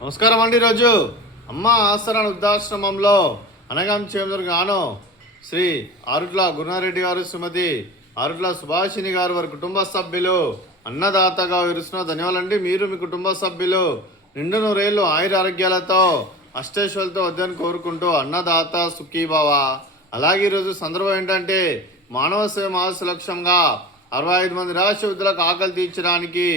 నమస్కారం అండి. ఈరోజు అమ్మ ఆసరణ వృద్ధాశ్రమంలో అనగం చేమదుర్గాను శ్రీ ఆరుట్ల గురునారెడ్డి గారు, శ్రీమతి ఆరుట్ల సుభాషిణి గారు వారి కుటుంబ సభ్యులు అన్నదాతగా విరుస్తున్న ధన్యవాదాలండి. మీరు మీ కుటుంబ సభ్యులు నిండు నూరేళ్ళు ఆయుర ఆరోగ్యాలతో అష్టేశ్వరులతో వద్దని కోరుకుంటూ అన్నదాత సుఖీభవ. అలాగే ఈరోజు సందర్భం ఏంటంటే మానవ సేవ మహస్ లక్ష్యంగా 65 మంది నిరాశ్ర వృద్ధులకు ఆకలి తీర్చడానికి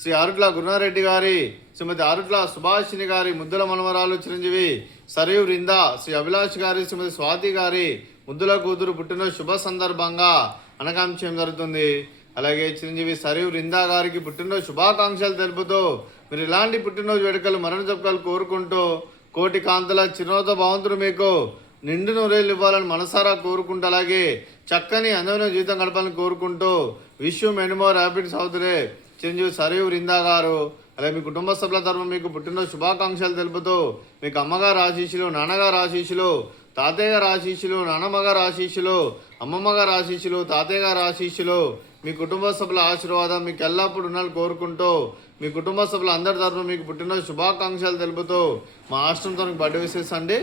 శ్రీ ఆరుట్ల గురునారెడ్డి గారి, శ్రీమతి ఆరుట్ల సుభాషిణి గారి ముద్దుల మనవరాలు చిరంజీవి సరియు వృంద, శ్రీ అభిలాష్ గారి, శ్రీమతి స్వాతి గారి ముద్దుల కూతురు పుట్టిన శుభ సందర్భంగా అనకాంక్షం జరుగుతుంది. అలాగే చిరంజీవి సరియు వృంద గారికి పుట్టినరోజు శుభాకాంక్షలు తెలుపుతూ మీరు ఇలాంటి పుట్టినరోజు వేడుకలు మరణ జపకాలు కోరుకుంటూ కోటి కాంతుల చిరునవ్వుతో భగవంతుడు మీకు నిండు నూరేళ్ళు ఇవ్వాలని మనసారా కోరుకుంటూ, అలాగే చక్కని అందమైన జీవితం గడపాలని కోరుకుంటూ wish you many more happy సౌదరే చిరంజీవి సరియు వృందా గారు. అలాగే మీ కుటుంబ సభ్యుల తరఫున మీకు పుట్టినరోజు శుభాకాంక్షలు తెలుపుతూ మీకు అమ్మగారు ఆశీస్సులు, నాన్నగారు ఆశీస్సులు, తాతయ్య గారు ఆశీస్సులు, నాన్నమ్మ గారు ఆశీస్సులు, అమ్మమ్మ గారు ఆశీస్సులు, తాతయ్య గారు ఆశీస్సులు, మీ కుటుంబ సభ్యుల ఆశీర్వాదం మీకు ఎల్లప్పుడూ ఉండాలని కోరుకుంటూ మీ కుటుంబ సభ్యుల అందరి తరఫున మీకు పుట్టినరోజు శుభాకాంక్షలు తెలుపుతూ మా ఆశ్రమంతో బర్త్డే విషెస్ అండి.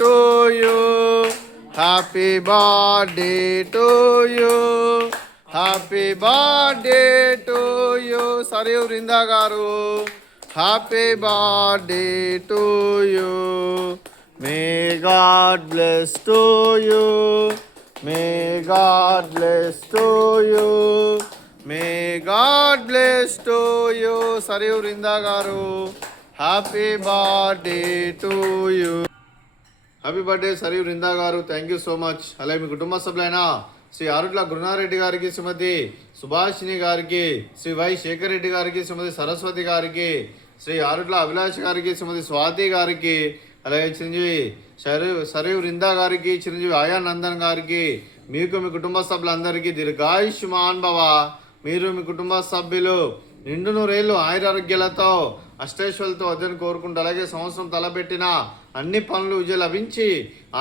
To you, happy birthday to you, happy birthday to you Sarayu Vrinda గారు, happy birthday to you. May God bless to you, may God bless to you, may God bless to you Sarayu Vrinda గారు, happy birthday to you. Happy birthday Sarayu Vrinda గారు, thank you so much. అలాగే మీ కుటుంబ సభ్యులైన శ్రీ ఆరుట్ల గురునారెడ్డి గారికి, శ్రీమతి సుభాషిణి గారికి, Shri why Shekhar Reddy గారికి, శ్రీమతి సరస్వతి గారికి, శ్రీ ఆరుట్ల అభిలాష్ గారికి, శ్రీమతి స్వాతి గారికి, అలాగే చిరంజీవి సరియు వృందా గారికి, చిరంజీవి ఆయా నందన్ గారికి, మీకు మీ కుటుంబ సభ్యులందరికీ దీర్ఘాయుష్మాన్ భవ. మీరు మీ కుటుంబ సభ్యులు నిండు నూరేళ్ళు ఆయురారోగ్యాలతో అష్టేశ్వరులతో వద్దని కోరుకుంటూ, అలాగే సంవత్సరం తలపెట్టిన అన్ని పనులు విజయం లభించి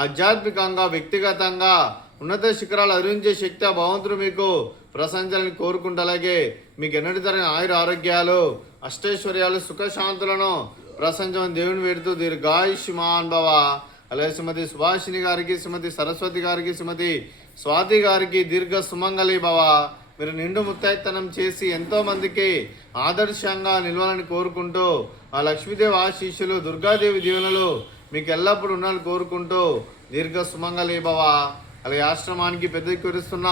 ఆధ్యాత్మికంగా వ్యక్తిగతంగా ఉన్నత శిఖరాలు అధిరించే శక్తి ఆ భగవంతుడు మీకు ప్రశంసలని కోరుకుంటూ, అలాగే మీకు ఎన్నటి తరగని ఆయుర ఆరోగ్యాలు అష్టైశ్వర్యాలు సుఖశాంతులను ప్రశంసమని దేవుని వేడుతూ దీర్ఘాయుష్మాన్ భవ. అలాగే శ్రీమతి సుభాషిణి గారికి, శ్రీమతి సరస్వతి గారికి, శ్రీమతి స్వాతి గారికి దీర్ఘ సుమంగళి భవ. మీరు నిండు ముత్తైతనం చేసి ఎంతో మందికి ఆదర్శంగా నిలవాలని కోరుకుంటూ ఆ లక్ష్మీదేవి ఆశీస్సులు, దుర్గాదేవి దీవెనలు మీకు ఎల్లప్పుడూ ఉండాలని కోరుకుంటూ దీర్ఘ సుమంగళి భవ. అలాగే ఆశ్రమానికి పెద్ద కురుస్తున్న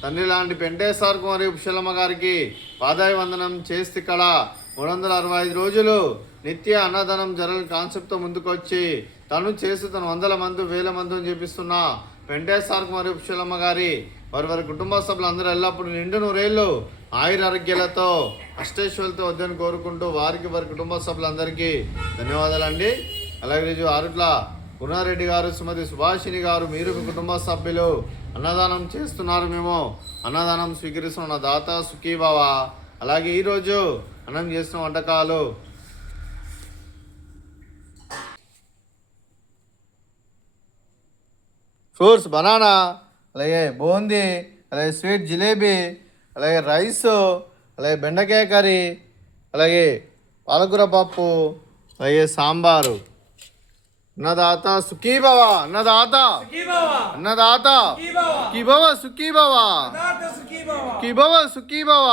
తండ్రి లాంటి పెంటేశ్వర కుమారి ఉషలమ్మ గారికి పాదాయ వందనం చేస్తే ఇక్కడ 365 రోజులు నిత్య అన్నదానం జరగని కాన్సెప్ట్తో ముందుకొచ్చి తను చేసి తను 100 మంది 1000 మంది చేపిస్తున్న పెంటేశ్వర కుమారి ఉషలమ్మ గారి వారి కుటుంబ సభ్యులందరూ ఎల్లప్పుడూ నిండు నూరేళ్ళు ఆయుర ఆరోగ్యాలతో అష్టేశ్వరులతో వద్దని కోరుకుంటూ వారి కుటుంబ సభ్యులందరికీ ధన్యవాదాలండి. అలాగే రోజు ఆరుట్ల గురునారెడ్డి గారు, శ్రీమతి సుభాషిణి గారు, మీరు మీ కుటుంబ సభ్యులు అన్నదానం చేస్తున్నారు, మేము అన్నదానం స్వీకరిస్తున్న దాత సుఖీభవ. అలాగే ఈరోజు అన్నం చేస్తున్న వంటకాలు ఫ్రూట్స్ బనానా, అలాగే బూందీ, అలాగే స్వీట్ జిలేబీ, అలాగే రైస్, అలాగే బెండకాయ కర్రీ, అలాగే పాలకూర పప్పు, అలాగే సాంబారు. అన్నదాత సుఖీభవ, అన్నదాత అన్నదాత సుఖీభవ, సుఖీభవ సుఖీభవ సుఖీభవ.